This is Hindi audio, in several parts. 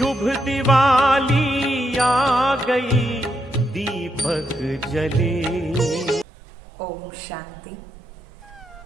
शुभ दिवाली आ गई, दीपक जले। ओम शांति।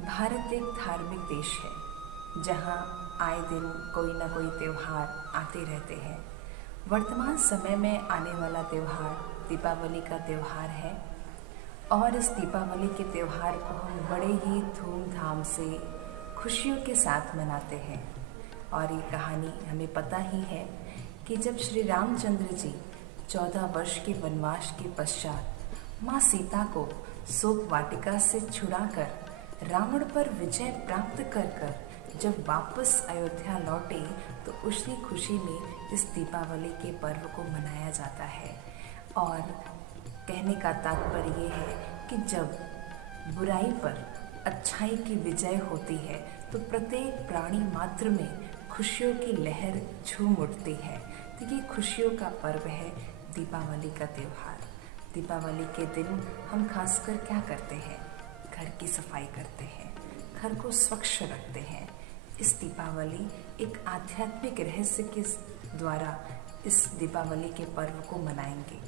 भारत एक धार्मिक देश है जहाँ आए दिन कोई ना कोई त्यौहार आते रहते हैं। वर्तमान समय में आने वाला त्यौहार दीपावली का त्यौहार है और इस दीपावली के त्यौहार को हम बड़े ही धूमधाम से खुशियों के साथ मनाते हैं। और ये कहानी हमें पता ही है कि जब श्री रामचंद्र जी 14 वर्ष के वनवास के पश्चात माँ सीता को शोक वाटिका से छुड़ाकर रावण पर विजय प्राप्त कर जब वापस अयोध्या लौटे तो उसी खुशी में इस दीपावली के पर्व को मनाया जाता है। और कहने का तात्पर्य ये है कि जब बुराई पर अच्छाई की विजय होती है तो प्रत्येक प्राणी मात्र में खुशियों की लहर झूम उठती है। तो ये खुशियों का पर्व है दीपावली का त्यौहार। दीपावली के दिन हम खासकर क्या करते हैं? घर की सफाई करते हैं, घर को स्वच्छ रखते हैं। इस दीपावली एक आध्यात्मिक रहस्य के द्वारा इस दीपावली के पर्व को मनाएंगे।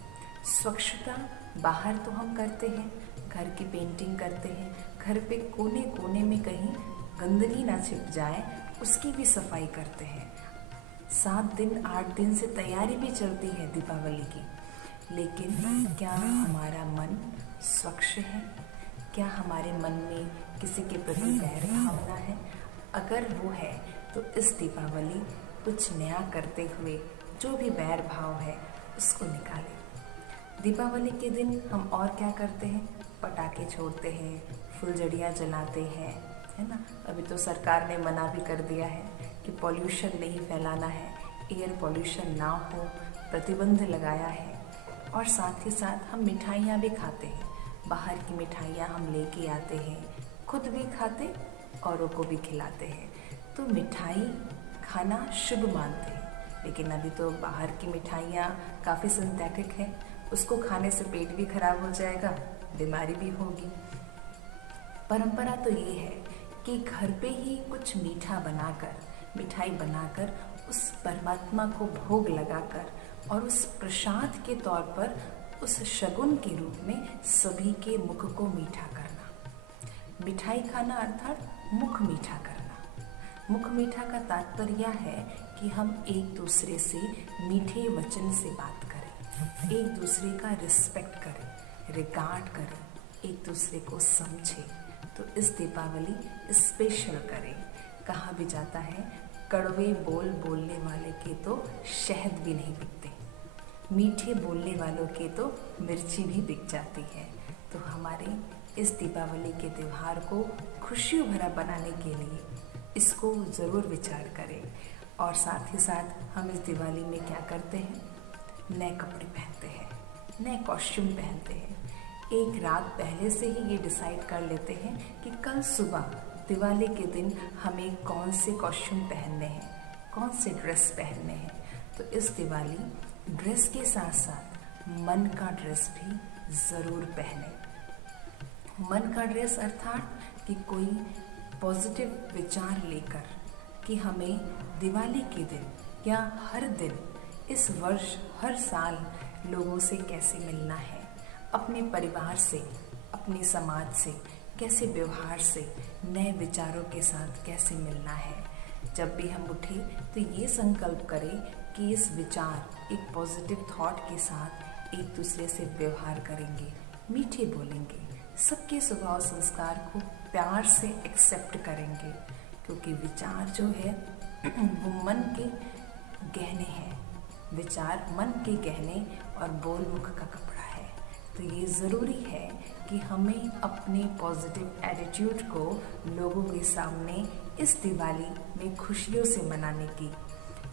स्वच्छता बाहर तो हम करते हैं, घर की पेंटिंग करते हैं, घर पे कोने कोने में कहीं गंदगी ना छिप जाए उसकी भी सफाई करते हैं। 7 दिन 8 दिन से तैयारी भी चलती है दीपावली की। लेकिन क्या हमारा मन स्वच्छ है? क्या हमारे मन में किसी के प्रति बैर भावना है? अगर वो है तो इस दीपावली कुछ नया करते हुए जो भी बैर भाव है उसको निकालें। दीपावली के दिन हम और क्या करते हैं? पटाखे छोड़ते हैं, फुलझड़ियाँ जलाते हैं, है ना। अभी तो सरकार ने मना भी कर दिया है कि पॉल्यूशन नहीं फैलाना है, एयर पॉल्यूशन ना हो, प्रतिबंध लगाया है। और साथ ही साथ हम मिठाइयाँ भी खाते हैं। बाहर की मिठाइयाँ हम लेके आते हैं, खुद भी खाते औरों को भी खिलाते हैं। तो मिठाई खाना शुभ मानते हैं, लेकिन अभी तो बाहर की मिठाइयाँ काफ़ी सिंथेटिक है, उसको खाने से पेट भी खराब हो जाएगा, बीमारी भी होगी। परंपरा तो ये है कि घर पे ही कुछ मीठा बनाकर, मिठाई बनाकर उस परमात्मा को भोग लगाकर और उस प्रसाद के तौर पर उस शगुन के रूप में सभी के मुख को मीठा करना। मिठाई खाना अर्थात मुख मीठा करना। मुख मीठा का तात्पर्य है कि हम एक दूसरे से मीठे वचन से बात करें, एक दूसरे का रिस्पेक्ट करें, रिगार्ड करें, एक दूसरे को समझें। तो इस दीपावली स्पेशल करें। कहा भी जाता है कड़वे बोल बोलने वाले के तो शहद भी नहीं बिकते, मीठे बोलने वालों के तो मिर्ची भी बिक जाती है। तो हमारे इस दीपावली के त्यौहार को खुशियों भरा बनाने के लिए इसको ज़रूर विचार करें। और साथ ही साथ हम इस दिवाली में क्या करते हैं? नए कपड़े पहनते हैं, नए कॉस्ट्यूम पहनते हैं। एक रात पहले से ही ये डिसाइड कर लेते हैं कि कल सुबह दिवाली के दिन हमें कौन से कॉस्ट्यूम पहनने हैं, कौन से ड्रेस पहनने हैं। तो इस दिवाली ड्रेस के साथ साथ मन का ड्रेस भी ज़रूर पहने। मन का ड्रेस अर्थात कि कोई पॉजिटिव विचार लेकर कि हमें दिवाली के दिन या हर दिन इस वर्ष हर साल लोगों से कैसे मिलना है, अपने परिवार से, अपने समाज से कैसे व्यवहार से, नए विचारों के साथ कैसे मिलना है। जब भी हम उठे तो ये संकल्प करें कि इस विचार, एक पॉजिटिव थॉट के साथ एक दूसरे से व्यवहार करेंगे, मीठे बोलेंगे, सबके स्वभाव संस्कार को प्यार से एक्सेप्ट करेंगे। क्योंकि विचार जो है वो मन के गहने हैं, विचार मन के गहने और बोल मुख का कपड़ा है। तो ये ज़रूरी है कि हमें अपने पॉजिटिव एटीट्यूड को लोगों के सामने इस दिवाली में खुशियों से मनाने की।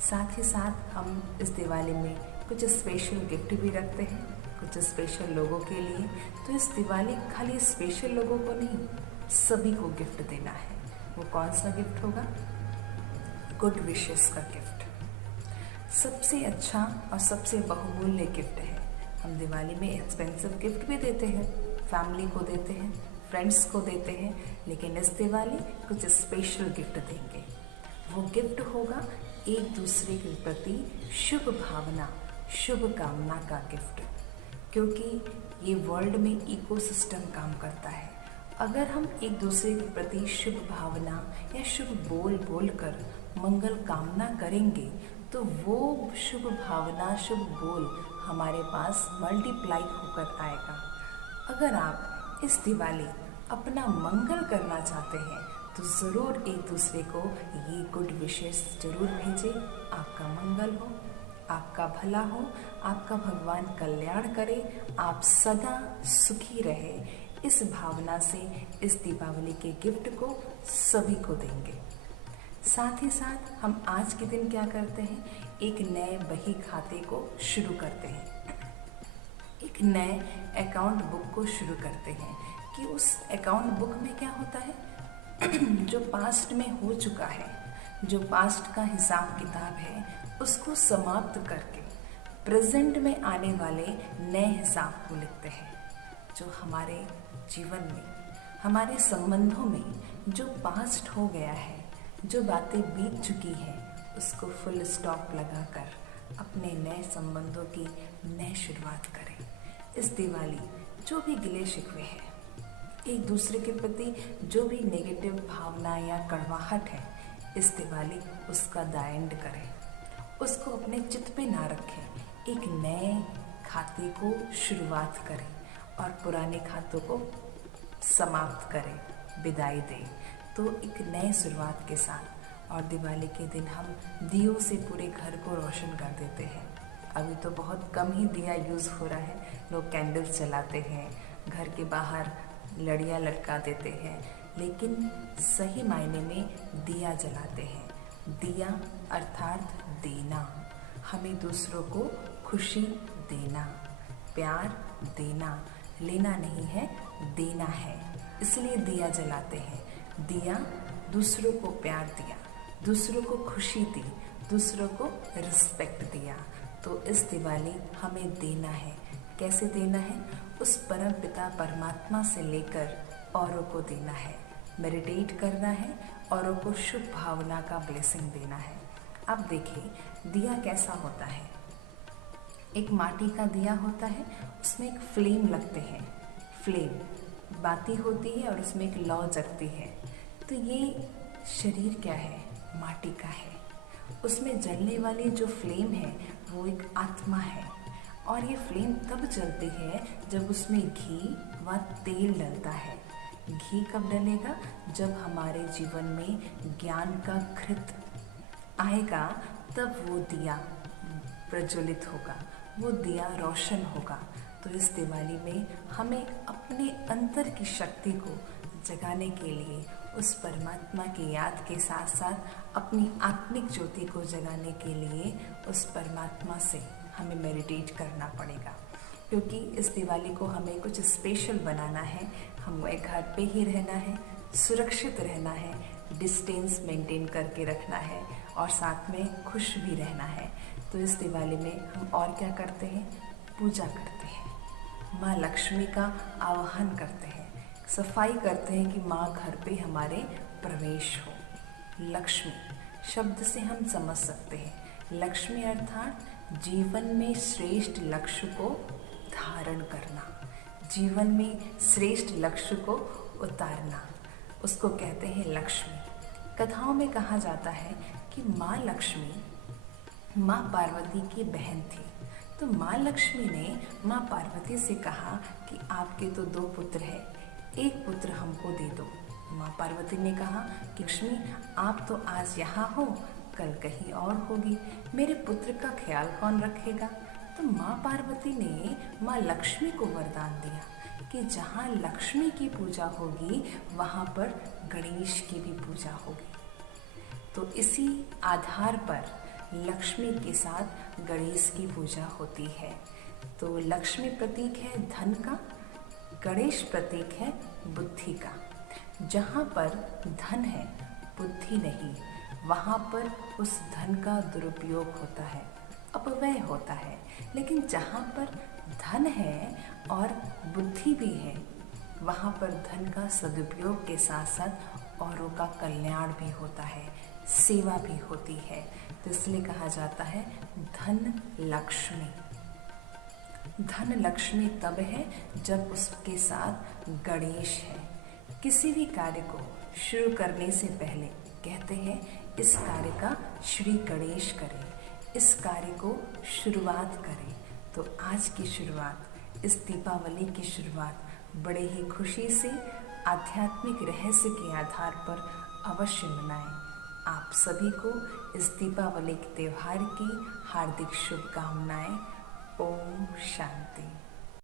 साथ ही साथ हम इस दिवाली में कुछ स्पेशल गिफ्ट भी रखते हैं, कुछ स्पेशल लोगों के लिए। तो इस दिवाली खाली स्पेशल लोगों को नहीं, सभी को गिफ्ट देना है। वो कौन सा गिफ्ट होगा? गुड विशेस का गिफ्ट सबसे अच्छा और सबसे बहुमूल्य गिफ्ट है। हम दिवाली में एक्सपेंसिव गिफ्ट भी देते हैं, फैमिली को देते हैं, फ्रेंड्स को देते हैं, लेकिन इस दिवाली कुछ स्पेशल गिफ्ट देंगे। वो गिफ्ट होगा एक दूसरे के प्रति शुभ भावना, शुभ कामना का गिफ्ट। क्योंकि ये वर्ल्ड में इकोसिस्टम काम करता है। अगर हम एक दूसरे के प्रति शुभ भावना या शुभ बोल बोलकर मंगल कामना करेंगे तो वो शुभ भावना, शुभ बोल हमारे पास मल्टीप्लाई होकर आएगा। अगर आप इस दिवाली अपना मंगल करना चाहते हैं तो ज़रूर एक दूसरे को ये गुड विशेस ज़रूर भेजें। आपका मंगल हो, आपका भला हो, आपका भगवान कल्याण करे, आप सदा सुखी रहे। इस भावना से इस दीपावली के गिफ्ट को सभी को देंगे। साथ ही साथ हम आज के दिन क्या करते हैं, एक नए बही खाते को शुरू करते हैं, एक नए अकाउंट बुक को शुरू करते हैं कि उस अकाउंट बुक में क्या होता है जो पास्ट में हो चुका है, जो पास्ट का हिसाब किताब है, उसको समाप्त करके प्रेजेंट में आने वाले नए हिसाब को लिखते हैं। जो हमारे जीवन में, हमारे संबंधों में जो पास्ट हो गया है, जो बातें बीत चुकी हैं, उसको फुल स्टॉप लगाकर अपने नए संबंधों की नई शुरुआत करें। इस दिवाली जो भी गिले शिकवे हैं, एक दूसरे के प्रति जो भी नेगेटिव भावना या कड़वाहट है, इस दिवाली उसका द एंड करें, उसको अपने चित्त पे ना रखें। एक नए खाते को शुरुआत करें और पुराने खातों को समाप्त करें, विदाई दें। तो एक नए शुरुआत के साथ, और दिवाली के दिन हम दियों से पूरे घर को रोशन कर देते हैं। अभी तो बहुत कम ही दिया यूज़ हो रहा है, लोग कैंडल्स जलाते हैं, घर के बाहर लड़ियाँ लटका देते हैं, लेकिन सही मायने में दिया जलाते हैं। दिया अर्थात देना, हमें दूसरों को खुशी देना, प्यार देना, लेना नहीं है, देना है, इसलिए दिया जलाते हैं। दिया दूसरों को प्यार दिया, दूसरों को खुशी दी, दूसरों को रिस्पेक्ट दिया। तो इस दिवाली हमें देना है। कैसे देना है? उस परम पिता परमात्मा से लेकर औरों को देना है, मेडिटेट करना है, औरों को शुभ भावना का ब्लेसिंग देना है। अब देखिए दिया कैसा होता है। एक माटी का दिया होता है, उसमें एक फ्लेम लगते हैं, फ्लेम बाती होती है और उसमें एक लौ जगती है। तो ये शरीर क्या है? माटी का है। उसमें जलने वाली जो फ्लेम है वो एक आत्मा है, और ये फ्लेम तब जलती है जब उसमें घी व तेल डलता है। घी कब डलेगा? जब हमारे जीवन में ज्ञान का घृत आएगा, तब वो दिया प्रज्वलित होगा, वो दिया रोशन होगा। तो इस दिवाली में हमें अपने अंतर की शक्ति को जगाने के लिए उस परमात्मा की याद के साथ साथ अपनी आत्मिक ज्योति को जगाने के लिए उस परमात्मा से हमें मेडिटेट करना पड़ेगा। क्योंकि इस दिवाली को हमें कुछ स्पेशल बनाना है, हमें घर पे ही रहना है, सुरक्षित रहना है, डिस्टेंस मेंटेन करके रखना है और साथ में खुश भी रहना है। तो इस दिवाली में हम और क्या करते हैं? पूजा करते हैं, माँ लक्ष्मी का आवाहन करते हैं, सफाई करते हैं कि माँ घर पे हमारे प्रवेश हो। लक्ष्मी शब्द से हम समझ सकते हैं, लक्ष्मी अर्थात जीवन में श्रेष्ठ लक्ष्य को धारण करना, जीवन में श्रेष्ठ लक्ष्य को उतारना, उसको कहते हैं लक्ष्मी। कथाओं में कहा जाता है कि माँ लक्ष्मी माँ पार्वती की बहन थी। तो माँ लक्ष्मी ने माँ पार्वती से कहा कि आपके तो 2 पुत्र हैं, एक पुत्र हमको दे दो। माँ पार्वती ने कहा कि लक्ष्मी आप तो आज यहाँ हो, कल कहीं और होगी, मेरे पुत्र का ख्याल कौन रखेगा? तो माँ पार्वती ने माँ लक्ष्मी को वरदान दिया कि जहाँ लक्ष्मी की पूजा होगी वहाँ पर गणेश की भी पूजा होगी। तो इसी आधार पर लक्ष्मी के साथ गणेश की पूजा होती है। तो लक्ष्मी प्रतीक है धन का, गणेश प्रतीक है बुद्धि का। जहाँ पर धन है बुद्धि नहीं, वहाँ पर उस धन का दुरुपयोग होता है, अपव्यय होता है। लेकिन जहाँ पर धन है और बुद्धि भी है, वहाँ पर धन का सदुपयोग के साथ साथ औरों का कल्याण भी होता है। सेवा भी होती है। तो इसलिए कहा जाता है धन लक्ष्मी। धन लक्ष्मी तब है जब उसके साथ गणेश है। किसी भी कार्य को शुरू करने से पहले कहते हैं इस कार्य का श्री गणेश करें, इस कार्य को शुरुआत करें। तो आज की शुरुआत, इस दीपावली की शुरुआत बड़े ही खुशी से आध्यात्मिक रहस्य के आधार पर अवश्य मनाएं। आप सभी को इस दीपावली के त्यौहार की हार्दिक शुभकामनाएं। ओम शांति।